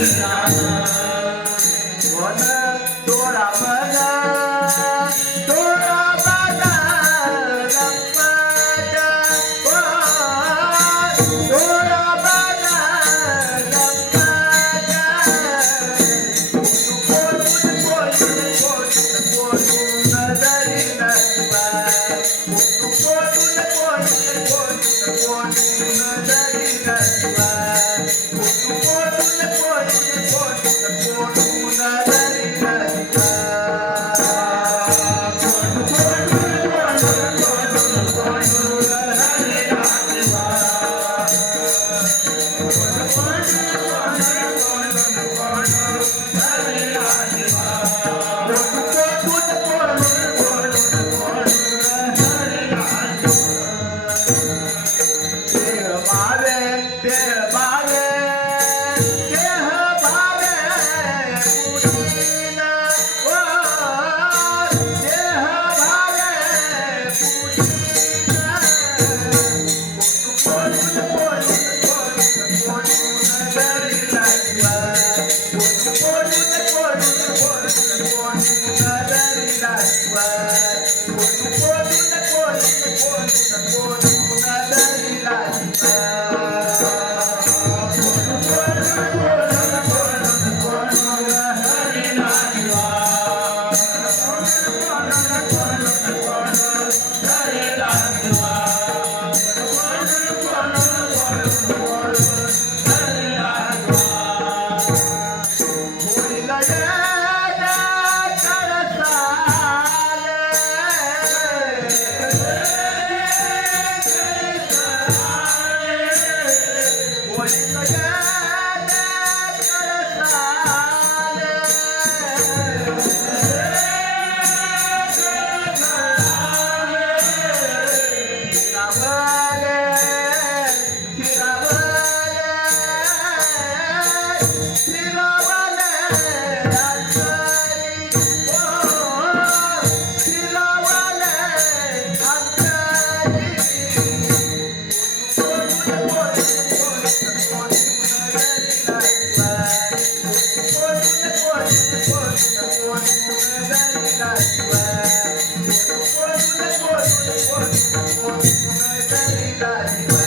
Krishna Bye. Yeah. that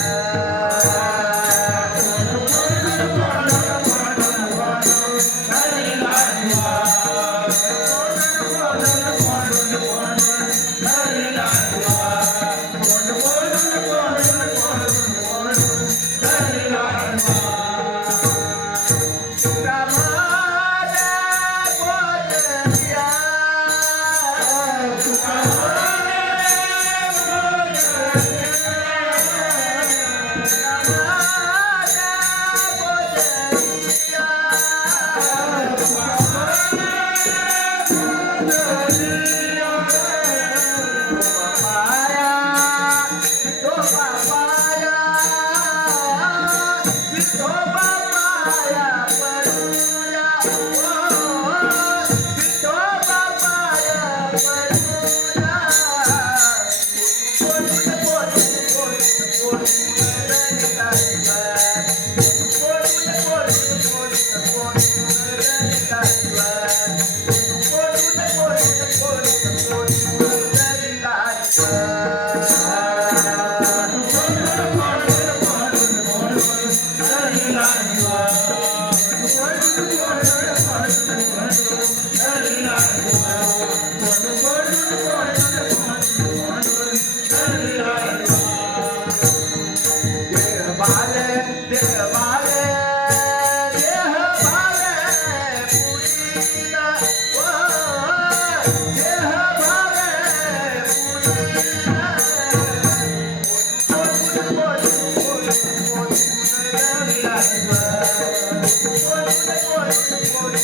Thank you. Hare